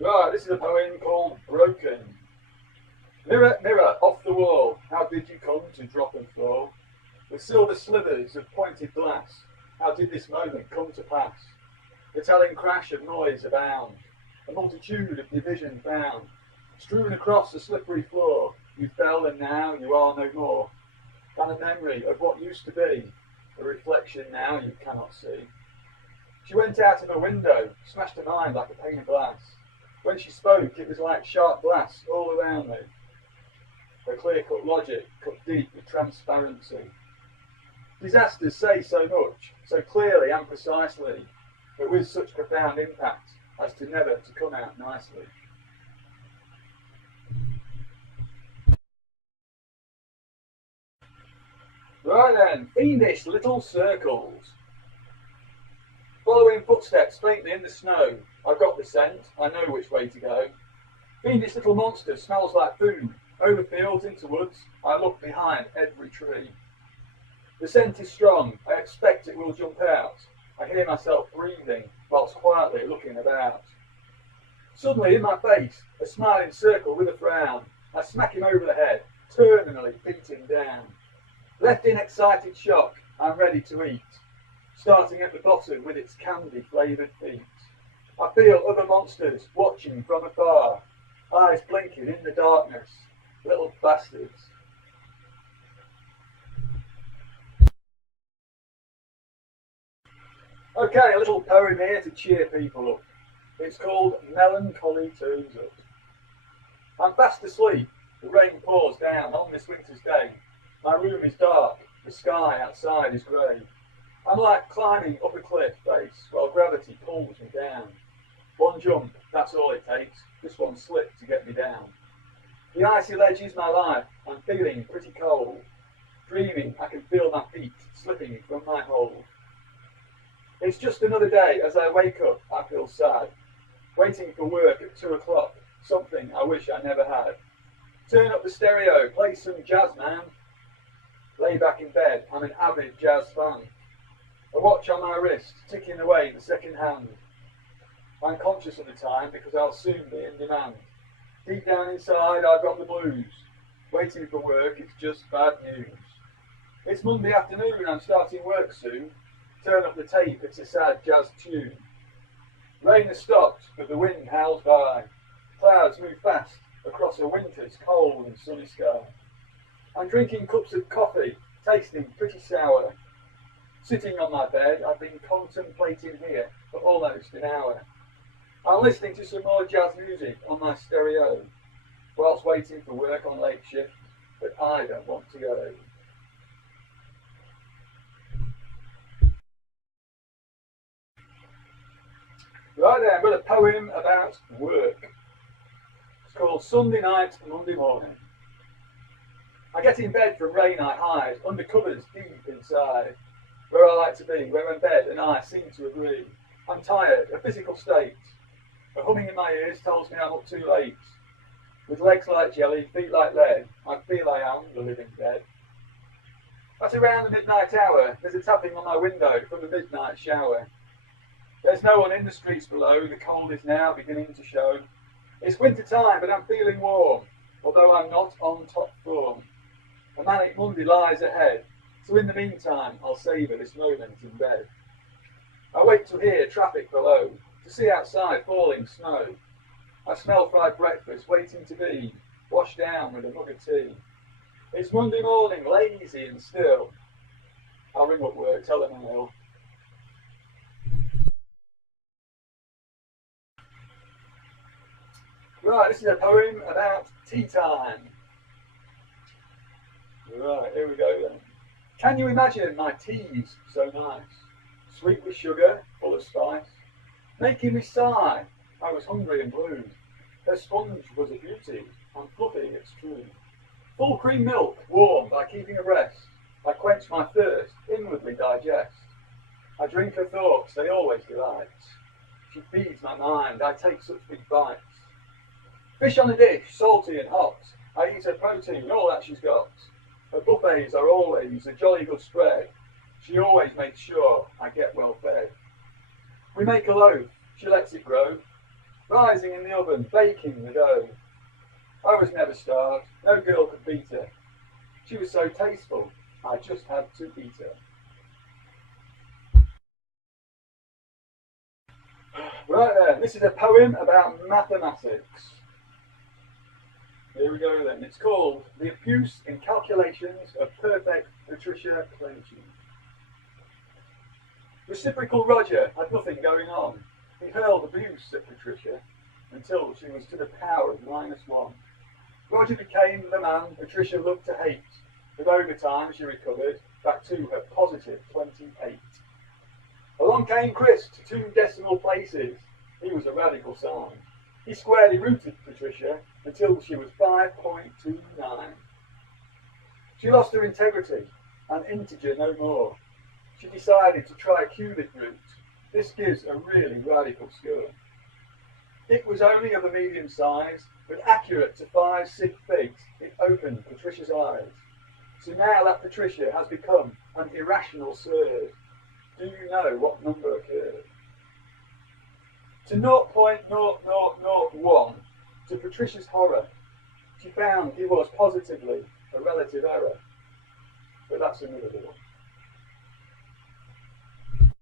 Right, this is a poem called Broken. Mirror, mirror, off the wall, how did you come to drop and fall? With silver slivers of pointed glass, how did this moment come to pass? The telling crash of noise abound, a multitude of divisions bound, strewn across the slippery floor, you fell and now you are no more, than a memory of what used to be, a reflection now you cannot see. She went out of a window, smashed her mind like a pane of glass. When she spoke, it was like sharp glass all around me. Her clear-cut logic cut deep with transparency. Disasters say so much, so clearly and precisely, but with such profound impact as to never to come out nicely. Right then, fiendish little circles. Following footsteps faintly in the snow, I've got the scent, I know which way to go. Fiendish little monster smells like food. Over fields into woods, I look behind every tree. The scent is strong, I expect it will jump out. I hear myself breathing whilst quietly looking about. Suddenly in my face, a smiling circle with a frown. I smack him over the head, terminally beat him down. Left in excited shock, I'm ready to eat, starting at the bottom with its candy-flavoured feet. I feel other monsters watching from afar, eyes blinking in the darkness, little bastards. Okay, a little poem here to cheer people up. It's called Melancholy Turns Up. I'm fast asleep, the rain pours down on this winter's day. My room is dark, the sky outside is grey. I'm like climbing up a cliff face while gravity pulls me down. One jump, that's all it takes, just one slip to get me down. The icy ledge is my life, I'm feeling pretty cold. Dreaming I can feel my feet slipping from my hold. It's just another day, as I wake up I feel sad. Waiting for work at 2 o'clock, something I wish I never had. Turn up the stereo, play some jazz, man. Lay back in bed, I'm an avid jazz fan. A watch on my wrist, ticking away the second hand. I'm conscious of the time because I'll soon be in demand. Deep down inside I've got the blues. Waiting for work, it's just bad news. It's Monday afternoon, I'm starting work soon. Turn up the tape, it's a sad jazz tune. Rain has stopped, but the wind howls by. Clouds move fast across a winter's cold and sunny sky. I'm drinking cups of coffee, tasting pretty sour. Sitting on my bed, I've been contemplating here for almost an hour. I'm listening to some more jazz music on my stereo, whilst waiting for work on late shift, but I don't want to go. Right then, I've got a poem about work. It's called Sunday Night, Monday Morning. I get in bed from rain I hide, under covers deep inside, where I like to be, where my bed and I seem to agree. I'm tired, a physical state. A humming in my ears tells me I'm up too late. With legs like jelly, feet like lead, I feel I am the living dead. At around the midnight hour, there's a tapping on my window from the midnight shower. There's no one in the streets below, the cold is now beginning to show. It's winter time, but I'm feeling warm, although I'm not on top form. A manic Monday lies ahead, so in the meantime I'll savour this moment in bed. I wait to hear traffic below, to see outside falling snow. I smell fried breakfast waiting to be washed down with a mug of tea. It's Monday morning, lazy and still. I'll ring up work, tell them I'm ill. Right, this is a poem about tea time. Right, here we go then. Can you imagine my teas so nice? Sweet with sugar, full of spice, making me sigh. I was hungry and blue. Her sponge was a beauty, and fluffy, it's true. Full cream milk, warm by keeping abreast. I quench my thirst, inwardly digest. I drink her thoughts, they always delight. She feeds my mind, I take such big bites. Fish on a dish, salty and hot. I eat her protein, all that she's got. Her buffets are always a jolly good spread. She always makes sure I get well fed. We make a loaf, she lets it grow. rising in the oven, baking the dough. I was never starved, no girl could beat her. She was so tasteful, I just had to eat her. Right then, this is a poem about mathematics. Here we go then. It's called The Abuse in Calculations of Perfect Patricia Clenching. Reciprocal Roger had nothing going on. He hurled abuse at Patricia until she was to the power of -1. Roger became the man Patricia loved to hate, but over time she recovered back to her positive 28. Along came Chris to 2 decimal places. He was a radical sign. He squarely rooted Patricia until she was 5.29. She lost her integrity, an integer no more. She decided to try a cubic root. This gives a really radical score. It was only of a medium size, but accurate to 5 sig figs. It opened Patricia's eyes. So now that Patricia has become an irrational surd, do you know what number occurred? To 0.0001, to Patricia's horror, she found he was positively a relative error. But that's another one.